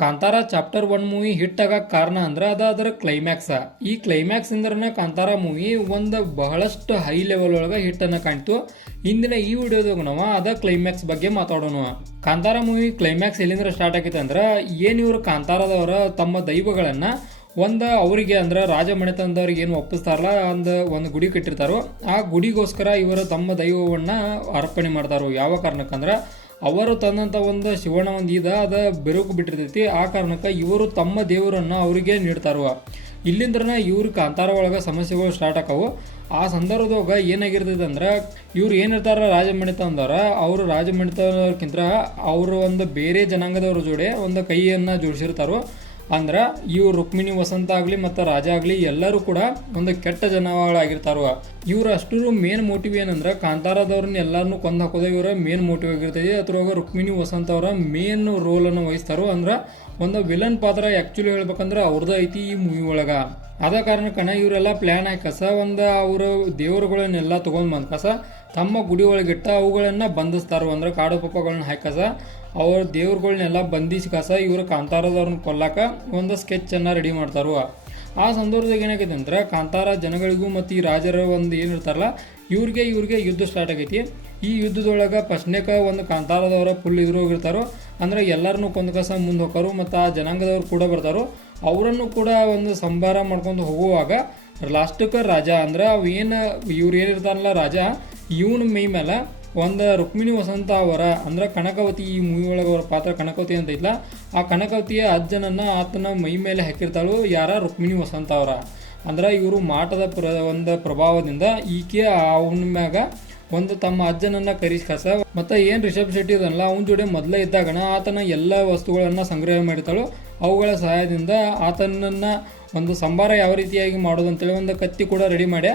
Kantara chapter one movie hit ಆಗಕ್ಕೆ ಕಾರಣ ಅಂದ್ರೆ ಅದ ಅದರ ಕ್ಲೈಮ್ಯಾಕ್ಸ್ ಈ ಕ್ಲೈಮ್ಯಾಕ್ಸ್ ಇಂದ್ರನ ಕಾಂತಾರ ಮೂವಿ ಒಂದು ಬಹಳಷ್ಟು ಹೈ ಲೆವೆಲ್ ಒಳಗೆ ಹಿಟ್ಟನ್ನು ಕಾಣ್ತು. ಇಂದಿನ ಈ ವಿಡಿಯೋದಾಗ ನಾವು ಅದ ಕ್ಲೈಮ್ಯಾಕ್ಸ್ ಬಗ್ಗೆ ಮಾತಾಡೋಣ ಕಾಂತಾರ ಮೂವಿ ಕ್ಲೈಮ್ಯಾಕ್ಸ್ ಎಲ್ಲಿಂದ ಸ್ಟಾರ್ಟ್ ಆಗೈತೆ ಅಂದ್ರೆ ಏನು ಇವರು ಕಾಂತಾರದವರ ತಮ್ಮ ದೈವಗಳನ್ನ ಒಂದು ಅವರಿಗೆ ಅಂದ್ರೆ ರಾಜಮನೆತನದವ್ರಿಗೆ ಏನು ಒಪ್ಪಿಸ್ತಾರಲ್ಲ ಒಂದು ಒಂದು ಗುಡಿ ಕಟ್ಟಿರ್ತಾರೋ, ಆ ಗುಡಿಗೋಸ್ಕರ ಇವರು ತಮ್ಮ ದೈವವನ್ನ ಅರ್ಪಣೆ ಮಾಡ್ತಾರೋ ಯಾವ ಕಾರಣಕ್ಕಂದ್ರೆ ಅವರು ತಂದಂಥ ಒಂದು ಶಿವಣ್ಣ ಒಂದು ಇದ ಅದ ಬೆರುಕು ಬಿಟ್ಟಿರ್ತೈತಿ. ಆ ಕಾರಣಕ್ಕೆ ಇವರು ತಮ್ಮ ದೇವರನ್ನ ಅವರಿಗೆ ನೀಡ್ತಾರುವ ಇಲ್ಲಿಂದ್ರನ ಇವ್ರ ಕಾಂತಾರ ಒಳಗೆ ಸಮಸ್ಯೆಗಳು ಸ್ಟಾರ್ಟ್ ಆಕವು. ಆ ಸಂದರ್ಭದಾಗ ಏನಾಗಿರ್ತೈತೆ ಅಂದ್ರೆ, ಇವ್ರು ಏನಿರ್ತಾರ ಅಂದ್ರೆ, ಅವರು ರಾಜಮಣಿತಕ್ಕಿಂತ ಅವರು ಒಂದು ಬೇರೆ ಜನಾಂಗದವ್ರ ಜೋಡಿ ಒಂದು ಕೈಯನ್ನು ಜೋಡಿಸಿರ್ತಾರೋ. ಅಂದ್ರೆ ಇವ್ರು ರುಕ್ಮಿಣಿ ವಸಂತ ಆಗಲಿ ಮತ್ತು ರಾಜ ಆಗಲಿ ಎಲ್ಲರೂ ಕೂಡ ಒಂದು ಕೆಟ್ಟ ಜನಗಳಾಗಿರ್ತಾರ ಇವ್ರು ಅಷ್ಟರು ಮೇನ್ ಮೋಟಿವ್ ಏನಂದ್ರೆ ಕಾಂತಾರದವ್ರನ್ನ ಎಲ್ಲರನ್ನೂ ಕೊಂದು ಹಾಕೋದೇ ಇವರ ಮೇನ್ ಮೋಟಿವ್ ಆಗಿರ್ತೈತಿ. ಅದ್ರೊಳಗೆ ರುಕ್ಮಿಣಿ ವಸಂತ ಅವರ ಮೇನ್ ರೋಲನ್ನು ವಹಿಸ್ತಾರೋ. ಅಂದ್ರೆ ಒಂದು ವಿಲನ್ ಪಾತ್ರ ಆ್ಯಕ್ಚುಲಿ ಹೇಳ್ಬೇಕಂದ್ರೆ ಅವ್ರದ್ದು ಐತಿ ಈ ಮೂವಿ ಒಳಗೆ. ಅದ ಕಾರಣಕ್ಕನ ಇವರೆಲ್ಲ ಪ್ಲ್ಯಾನ್ ಹಾಕಸ ಒಂದು ಅವರು ದೇವರುಗಳನ್ನೆಲ್ಲ ತೊಗೊಂಡು ಬಂದು ಕಸ ತಮ್ಮ ಗುಡಿ ಒಳಗಿಟ್ಟ ಅವುಗಳನ್ನು ಬಂಧಿಸ್ತಾರೋ ಅಂದ್ರೆ ಕಾಡು ಪಪ್ಪಗಳನ್ನ ಹಾಕಸ ಅವ್ರ ದೇವ್ರುಗಳ್ನೆಲ್ಲ ಬಂಧಿಸಿ ಕಸ, ಇವರು ಕಾಂತಾರದವ್ರನ್ನ ಕೊಲ್ಲಾಕ ಒಂದು ಸ್ಕೆಚನ್ನು ರೆಡಿ ಮಾಡ್ತಾರೋ. ಆ ಸಂದರ್ಭದಾಗ ಏನಾಗೈತೆ ಅಂದ್ರೆ ಕಾಂತಾರ ಜನಗಳಿಗೂ ಮತ್ತು ಈ ರಾಜರ ಒಂದು ಏನಿರ್ತಾರಲ್ಲ ಇವ್ರಿಗೆ ಇವ್ರಿಗೆ ಯುದ್ಧ ಸ್ಟಾರ್ಟ್ ಆಗೈತಿ. ಈ ಯುದ್ಧದೊಳಗೆ ಫಸ್ಟ್ನೇಕ ಒಂದು ಕಾಂತಾರದವರ ಫುಲ್ ಇದ್ರು ಹೋಗಿರ್ತಾರೋ, ಅಂದ್ರೆ ಎಲ್ಲರನ್ನೂ ಕೊಂದು ಕಸ ಮುಂದೆ ಹೋಗೋರು ಮತ್ತು ಆ ಜನಾಂಗದವರು ಕೂಡ ಬರ್ತಾರೋ, ಅವರನ್ನು ಕೂಡ ಒಂದು ಸಂಭಾರ ಮಾಡ್ಕೊಂಡು ಹೋಗುವಾಗ ಲಾಸ್ಟಕ್ಕೆ ರಾಜ, ಅಂದ್ರೆ ಅವು ಏನು, ಇವ್ರು ಏನಿರ್ತಾರಲ್ಲ ರಾಜ, ಇವನ ಮೈ ಮೇಲೆ ಒಂದು ರುಕ್ಮಿಣಿ ವಸಂತ ಅವರ, ಅಂದ್ರೆ ಕನಕವತಿ ಈ ಮೂವಿ ಒಳಗೆ ಅವರ ಪಾತ್ರ ಕನಕವತಿ ಅಂತ ಇಲ್ಲ ಆ ಕನಕವತಿಯ ಅಜ್ಜನನ್ನು ಆತನ ಮೈ ಮೇಲೆ ಹಾಕಿರ್ತಾಳು ಯಾರ? ರುಕ್ಮಿಣಿ ವಸಂತ ಅವರ. ಅಂದ್ರೆ ಇವರು ಮಾಟದ ಪ್ರ, ಒಂದು ಪ್ರಭಾವದಿಂದ ಈಕೆ ಅವನ ಮ್ಯಾಗ ಒಂದು ತಮ್ಮ ಅಜ್ಜನನ್ನ ಕರಿಸ್ಕಸ ಮತ್ತೆ ಏನ್ ರಿಷಬ್ ಶೆಟ್ಟಿ ಇದನ್ನಲ್ಲ ಅವನ ಜೋಡಿ ಮೊದಲೇ ಇದ್ದಾಗಣ ಆತನ ಎಲ್ಲ ವಸ್ತುಗಳನ್ನ ಸಂಗ್ರಹ ಮಾಡಿರ್ತಾಳು. ಅವುಗಳ ಸಹಾಯದಿಂದ ಆತನನ್ನ ಒಂದು ಸಂಬಾರ ಯಾವ ರೀತಿಯಾಗಿ ಮಾಡೋದು ಅಂತೇಳಿ ಒಂದು ಕತ್ತಿ ಕೂಡ ರೆಡಿ ಮಾಡಿ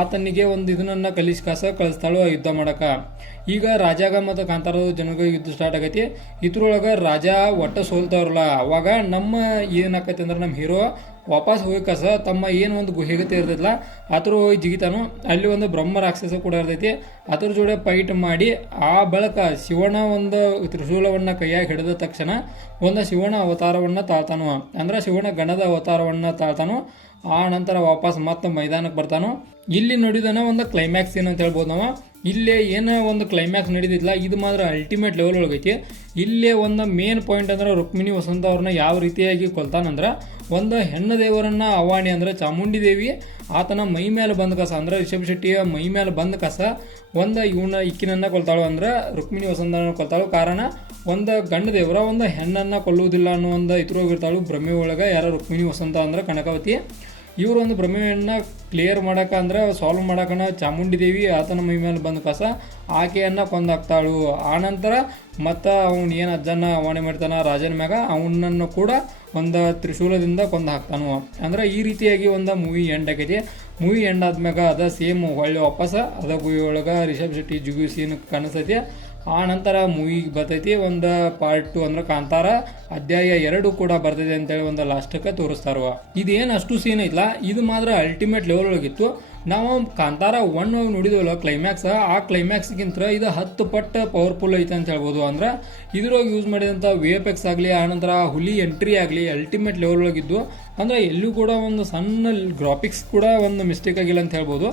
ಆತನಿಗೆ ಒಂದು ಇದನ್ನ ಕಲಿಸ್ಕಾಸ ಕಳಿಸ್ತಾಳು ಯುದ್ಧ ಮಾಡಕ. ಈಗ ರಾಜಾಗ ಮತ್ತು ಕಾಂತಾರದ ಜನಗ ಯುದ್ಧ ಸ್ಟಾರ್ಟ್ ಆಗೈತಿ. ಇದ್ರೊಳಗೆ ರಾಜ ಒಟ್ಟ ಸೋಲ್ತಾವ್ರಲ್ಲ. ಅವಾಗ ನಮ್ಮ ಏನಾಕೈತಿ ಅಂದ್ರೆ ನಮ್ಮ ಹೀರೋ ವಾಪಸ್ ಹೋಗಿ ಕಸ, ತಮ್ಮ ಏನು ಒಂದು ಗುಹೆಗತೆ ಇರ್ತೈತಲ್ಲ ಅದ್ರ ಹೋಗಿ ಜಿಗಿತಾನು. ಅಲ್ಲಿ ಒಂದು ಬ್ರಹ್ಮ ರಾಕ್ಷಸ ಕೂಡ ಇರ್ತೈತಿ. ಅದ್ರ ಜೋಡೆ ಫೈಟ್ ಮಾಡಿ, ಆ ಬಳಕ ಶಿವನ ಒಂದು ತ್ರಿಶೂಲವನ್ನ ಕೈಯಾಗಿ ಹಿಡಿದ ತಕ್ಷಣ ಒಂದು ಶಿವನ ಅವತಾರವನ್ನ ತಾಳ್ತಾನು. ಅಂದ್ರೆ ಶಿವನ ಗಣದ ಅವತಾರವನ್ನ ತಾಳ್ತಾನು. ಆ ನಂತರ ವಾಪಸ್ ಮತ್ತೆ ಮೈದಾನಕ್ಕೆ ಬರ್ತಾನು. ಇಲ್ಲಿ ನೋಡಿದನ ಒಂದು ಕ್ಲೈಮ್ಯಾಕ್ಸ್ ಏನು ಅಂತ ಹೇಳ್ಬೋದು ನಾವು. ಇಲ್ಲೇ ಏನೋ ಒಂದು ಕ್ಲೈಮ್ಯಾಕ್ಸ್ ನಡೀತಿಲ್ಲ ಇದು ಮಾತ್ರ ಅಲ್ಟಿಮೇಟ್ ಲೆವೆಲ್ ಒಳಗೈತಿ. ಇಲ್ಲೇ ಒಂದು ಮೇನ್ ಪಾಯಿಂಟ್ ಅಂದ್ರೆ ರುಕ್ಮಿಣಿ ವಸಂತ ಅವ್ರನ್ನ ಯಾವ ರೀತಿಯಾಗಿ ಕೊಲ್ತಾನಂದ್ರೆ ಒಂದು ಹೆಣ್ಣು ದೇವರನ್ನ ಅವಾಣಿ ಅಂದ್ರೆ ಚಾಮುಂಡಿ ದೇವಿ, ಆತನ ಮೈ ಮೇಲೆ ಬಂದ ಕಸ ಅಂದ್ರೆ ರಿಷಬ್ ಶೆಟ್ಟಿಯ ಮೈ ಮೇಲೆ ಬಂದ ಕಸ, ಒಂದು ಇವನ ಇಕ್ಕಿನನ್ನ ಕೊಲ್ತಾಳು ಅಂದ್ರೆ ರುಕ್ಮಿಣಿ ವಸಂತನ ಕೊಲ್ತಾಳು. ಕಾರಣ ಒಂದು ಗಂಡ ದೇವರ, ಒಂದು ಹೆಣ್ಣನ್ನ ಕೊಲ್ಲುವುದಿಲ್ಲ ಅನ್ನೋ ಒಂದು ಇತರೋಗಿರ್ತಾಳು ಭ್ರಮೆ ಒಳಗೆ ಯಾರ ರುಕ್ಮಿಣಿ ವಸಂತ ಅಂದ್ರೆ ಕನಕವತಿ. ಇವರು ಒಂದು ಭ್ರಮೆಯನ್ನ ಕ್ಲಿಯರ್ ಮಾಡಕ ಅಂದ್ರೆ ಸಾಲ್ವ್ ಮಾಡಕನ ಚಾಮುಂಡಿ ದೇವಿ ಆತನ ಮೈ ಮೇಲೆ ಬಂದ ಕಸ, ಆಕೆಯನ್ನ ಕೊಂದಾಕ್ತಾಳು. ಆನಂತರ ಮತ್ತು ಅವ್ನು ಏನು ಅಜ್ಜನ ವಾಣೆ ಮಾಡ್ತಾನ, ರಾಜನ ಮ್ಯಾಗ, ಅವನನ್ನು ಕೂಡ ಒಂದು ತ್ರಿಶೂಲದಿಂದ ಕೊಂದು ಹಾಕ್ತಾನು ಅಂದ್ರೆ ಈ ರೀತಿಯಾಗಿ ಒಂದು ಮೂವಿ ಎಂಡ್ ಆಗೈತಿ. ಮೂವಿ ಎಂಡ್ ಆದ್ಮ್ಯಾಗ ಅದ ಸೇಮ್ ಹೊಳ್ಳಿ ವಾಪಸ್, ಅದ ಮೂವಿ ಒಳಗೆ ರಿಷಬ್ ಶೆಟ್ಟಿ ಜುಗು ಸೀನ್ ಕಾಣಿಸ್ತೈತಿ. ಆ ನಂತರ ಮೂವಿ ಬರ್ತೈತಿ, ಒಂದು ಪಾರ್ಟ್ ಟು ಅಂದ್ರೆ ಕಾಂತಾರ, ಅಧ್ಯಾಯ ಎರಡು ಕೂಡ ಬರ್ತೈತಿ ಅಂತೇಳಿ ಒಂದು ಲಾಸ್ಟಕ್ಕೆ ತೋರಿಸ್ತಾರವ ಇದೇನು ಅಷ್ಟು ಸೀನ್ ಐತಲ್ಲ ಇದು ಮಾತ್ರ ಅಲ್ಟಿಮೇಟ್ ಲೆವೆಲ್ ಒಳಗಿತ್ತು. ನಾವು ಕಾಂತಾರ ಒನ್ ನೋಡಿದ್ವಲ್ಲ ಕ್ಲೈಮ್ಯಾಕ್ಸ್ ಆ ಕ್ಲೈಮ್ಯಾಕ್ಸ್ಗಿಂತ ಇದು ಹತ್ತು ಪಟ್ಟು ಪವರ್ಫುಲ್ ಐತೆ ಅಂತ ಹೇಳ್ಬೋದು. ಅಂದ್ರೆ ಇದ್ರೊಳಗೆ ಯೂಸ್ ಮಾಡಿದಂಥ ವಿ ಎಫ್ ಎಕ್ಸ್ ಆಗಲಿ ಆನಂತರ ಹುಲಿ ಎಂಟ್ರಿ ಆಗಲಿ ಅಲ್ಟಿಮೇಟ್ ಲೆವೆಲ್ ಒಳಗಿದ್ದು. ಅಂದ್ರೆ ಎಲ್ಲೂ ಕೂಡ ಒಂದು ಸಣ್ಣ ಗ್ರಾಫಿಕ್ಸ್ ಕೂಡ ಒಂದು ಮಿಸ್ಟೇಕ್ ಆಗಿಲ್ಲ ಅಂತ ಹೇಳ್ಬೋದು.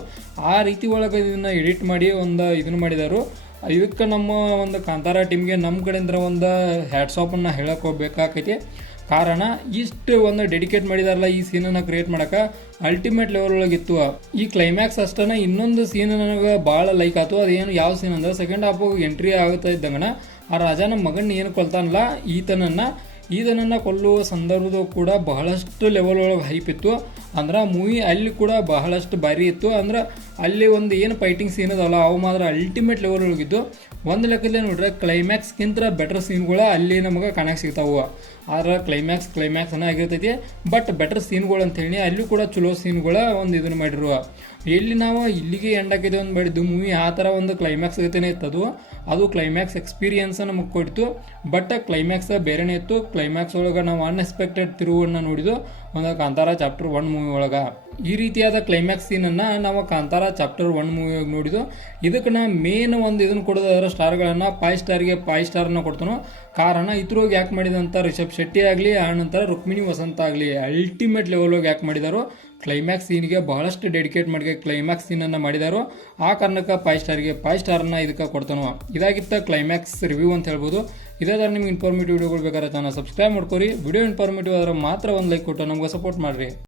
ಆ ರೀತಿ ಒಳಗೆ ಇದನ್ನ ಎಡಿಟ್ ಮಾಡಿ ಒಂದು ಇದನ್ನು ಮಾಡಿದಾರು. ಇದಕ್ಕೆ ನಮ್ಮ ಒಂದು ಕಾಂತಾರ ಟೀಮ್ಗೆ ನಮ್ಮ ಕಡೆಯಿಂದ ಒಂದು ಹ್ಯಾಟ್ಸಾಪನ್ನು ಹೇಳಕ್ಕೆ ಹೋಗ್ಬೇಕಾಕೈತಿ. ಕಾರಣ, ಇಷ್ಟು ಒಂದು ಡೆಡಿಕೇಟ್ ಮಾಡಿದಾರಲ್ಲ ಈ ಸೀನನ್ನು ಕ್ರಿಯೇಟ್ ಮಾಡಕ್ಕೆ ಅಲ್ಟಿಮೇಟ್ ಲೆವೆಲ್ ಒಳಗಿತ್ತು ಈ ಕ್ಲೈಮ್ಯಾಕ್ಸ್ ಅಷ್ಟನ ಇನ್ನೊಂದು ಸೀನ್ ನನಗೆ ಭಾಳ ಲೈಕ್ ಆಯ್ತು ಅದೇನು ಯಾವ ಸೀನ್ ಅಂದ್ರೆ ಸೆಕೆಂಡ್ ಹಾಫ್ ಎಂಟ್ರಿ ಆಗುತ್ತಾ ಇದ್ದಂಗನ ಆ ರಾಜನ ಮಗನ ಏನು ಕೊಲ್ತಾನಲ್ಲ ಈತನನ್ನು ಈತನನ್ನು ಕೊಲ್ಲುವ ಸಂದರ್ಭದ ಕೂಡ ಬಹಳಷ್ಟು ಲೆವೆಲ್ ಒಳಗೆ ಹೈಪ್ ಇತ್ತು. ಅಂದ್ರೆ ಮೂವಿ ಅಲ್ಲಿ ಕೂಡ ಬಹಳಷ್ಟು ಭಾರಿ ಇತ್ತು. ಅಂದ್ರೆ ಅಲ್ಲಿ ಒಂದು ಏನು ಫೈಟಿಂಗ್ ಸೀನ್ ಅದಾವಲ್ಲ ಅವು ಮಾತ್ರ ಅಲ್ಟಿಮೇಟ್ ಲೆವೆಲ್ ಒಳಗಿದ್ದು ಒಂದು ಲೆಕ್ಕದಲ್ಲಿ ನೋಡ್ರೆ ಕ್ಲೈಮ್ಯಾಕ್ಸ್ಗಿಂತ ಬೆಟರ್ ಸೀನ್ಗಳು ಅಲ್ಲಿ ನಮಗೆ ಕಾಣಕ್ಕೆ ಸಿಗ್ತಾವೆ. ಆದ್ರೆ ಕ್ಲೈಮ್ಯಾಕ್ಸ್ ಕ್ಲೈಮ್ಯಾಕ್ಸ್ ಅನ್ನ ಆಗಿರ್ತೈತಿ. ಬಟ್ ಬೆಟರ್ ಸೀನ್ಗಳು ಅಂತ ಹೇಳಿ ಅಲ್ಲೂ ಕೂಡ ಚಲೋ ಸೀನ್ಗಳ ಒಂದು ಇದನ್ನು ಮಾಡಿರುವ ಎಲ್ಲಿ ನಾವು ಇಲ್ಲಿಗೆ ಎಂಡ್ ಆಗಿದೆ ಒಂದು ಮಾಡಿದ್ದು ಮೂವಿ ಆ ಥರ ಒಂದು ಕ್ಲೈಮ್ಯಾಕ್ಸ್ ಜೊತೆನೇ ಇತ್ತದು. ಅದು ಕ್ಲೈಮ್ಯಾಕ್ಸ್ ಎಕ್ಸ್ಪೀರಿಯನ್ಸ್ ನಮಗೆ ಕೊಡ್ತು. ಬಟ್ ಕ್ಲೈಮ್ಯಾಕ್ಸ್ ಬೇರೆನೇ ಇತ್ತು. ಕ್ಲೈಮ್ಯಾಕ್ಸ್ ಒಳಗೆ ನಾವು ಅನ್ಎಕ್ಸ್ಪೆಕ್ಟೆಡ್ ತಿರುವನ್ನು ನೋಡಿದ್ದು. ಒಂದು ಕಾಂತಾರ ಚಾಪ್ಟರ್ ಒನ್ ಮೂವಿ ಒಳಗೆ ಈ ರೀತಿಯಾದ ಕ್ಲೈಮ್ಯಾಕ್ಸ್ ಸೀನನ್ನು ನಾವು ಕಾಂತಾರ ಚಾಪ್ಟರ್ ಒನ್ ಮೂವಿಯಾಗಿ ನೋಡಿದ್ದು. ಇದಕ್ಕೆ ನಾ ಮೇನ್ ಒಂದು ಇದನ್ನು ಕೊಡೋದಾದ್ರೆ ಸ್ಟಾರ್ಗಳನ್ನು ಫೈವ್ ಸ್ಟಾರ್ಗೆ ಫೈವ್ ಸ್ಟಾರ್ನ ಕೊಡ್ತಾನೋ. ಕಾರಣ ಇದ್ರೋಗಿ ಯಾಕೆ ಮಾಡಿದಂಥ ರಿಷಬ್ ಶೆಟ್ಟಿ ಆಗಲಿ ಆನಂತರ ರುಕ್ಮಿಣಿ ವಸಂತ ಆಗಲಿ ಅಲ್ಟಿಮೇಟ್ ಲೆವೆಲ್ಗೆ ಯಾಕೆ ಮಾಡಿದಾರೋ ಕ್ಲೈಮ್ಯಾಕ್ಸ್ ಸೀನ್ಗೆ ಬಹಳಷ್ಟು ಡೆಡಿಕೇಟ್ ಮಾಡಿ ಕ್ಲೈಮ್ಯಾಕ್ಸ್ ಸೀನನ್ನು ಮಾಡಿದಾರೋ, ಆ ಕಾರಣಕ್ಕೆ ಫೈವ್ ಸ್ಟಾರ್ಗೆ ಫೈವ್ ಸ್ಟಾರನ್ನ ಇದಕ್ಕೆ ಕೊಡ್ತಾನೋ. ಇದಾಗಿತ್ತ ಕ್ಲೈಮ್ಯಾಕ್ಸ್ ರಿವ್ಯೂ ಅಂತ ಹೇಳ್ಬೋದು. ಇದಾದ್ರೆ ನಿಮ್ಗೆ ಇನ್ಫಾರ್ಮೇಟಿವ್ ವಿಡಿಯೋಗಳು ಬೇಕಾದ್ರೆ ಚಾನಲ್ ಸಬ್ಸ್ಕ್ರೈಬ್ ಮಾಡ್ಕೊರಿ. ವಿಡಿಯೋ ಇನ್ಫಾರ್ಮೇಟಿವ್ ಆದ್ರೆ ಮಾತ್ರ ಒಂದು ಲೈಕ್ ಕೊಟ್ಟು ನಮ್ಗೆ ಸಪೋರ್ಟ್ ಮಾಡಿರಿ.